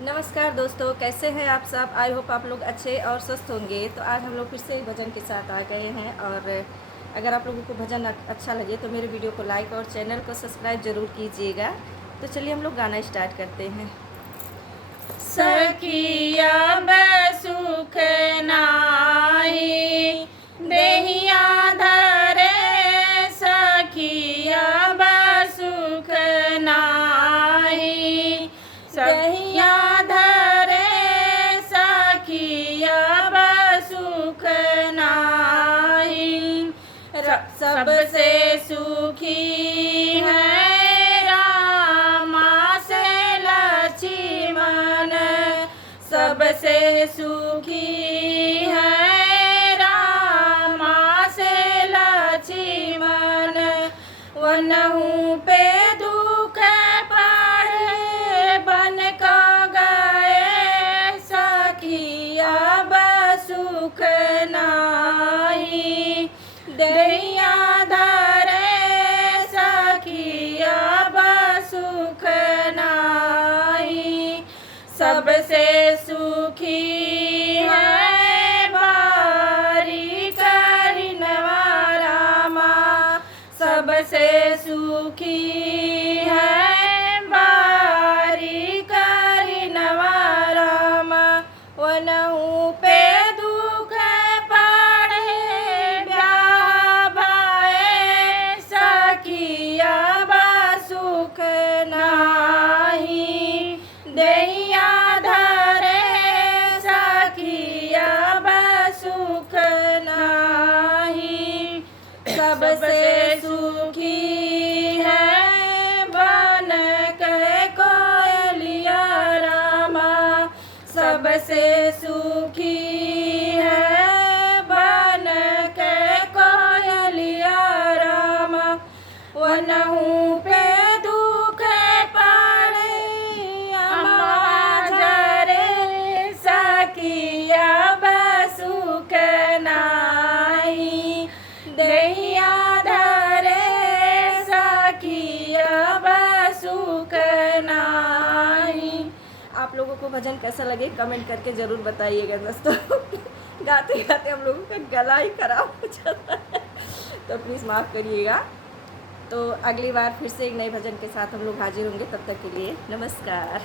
नमस्कार दोस्तों, कैसे हैं आप सब। आई होप आप लोग अच्छे और स्वस्थ होंगे। तो आज हम लोग फिर से भजन के साथ आ गए हैं। और अगर आप लोगों को भजन अच्छा लगे तो मेरे वीडियो को लाइक और चैनल को सब्सक्राइब ज़रूर कीजिएगा। तो चलिए हम लोग गाना स्टार्ट करते हैं। सखिया सुख नाही देहिया धरे, सखिया सुख नाही देहिया धरे, सखिया सुख नाही। सबसे सुखी है रामा से लक्ष्मण, सबसे सुखी है रामा से लक्ष्मण। वनहु पे दुख पड़े बन का गए, सखिया सुख नाही देहिया धरे, सखिया सुख नाही। सबसे सुखी है बारी करिनवा रामा, सबसे सुखी है बारी करिनवा रामा। वनहु पे दुख पड़े ब्याह भये, सखिया सुख नाही देहिया धरे, सखिया सुख नाही। सबसे सुखी है बन के कोयलिया रामा, सबसे सुखी है बन के कोयलिया रामा। वनहु पे दुख पड़े अम्मा जरे, सखिया सुख नाही देहिया धरे, सखिया सुख नाही। आप लोगों को भजन कैसा लगे कमेंट करके ज़रूर बताइएगा दोस्तों। गाते गाते हम लोगों का गला ही खराब हो जाता है, तो प्लीज़ माफ़ करिएगा। तो अगली बार फिर से एक नए भजन के साथ हम लोग हाजिर होंगे। तब तक के लिए नमस्कार।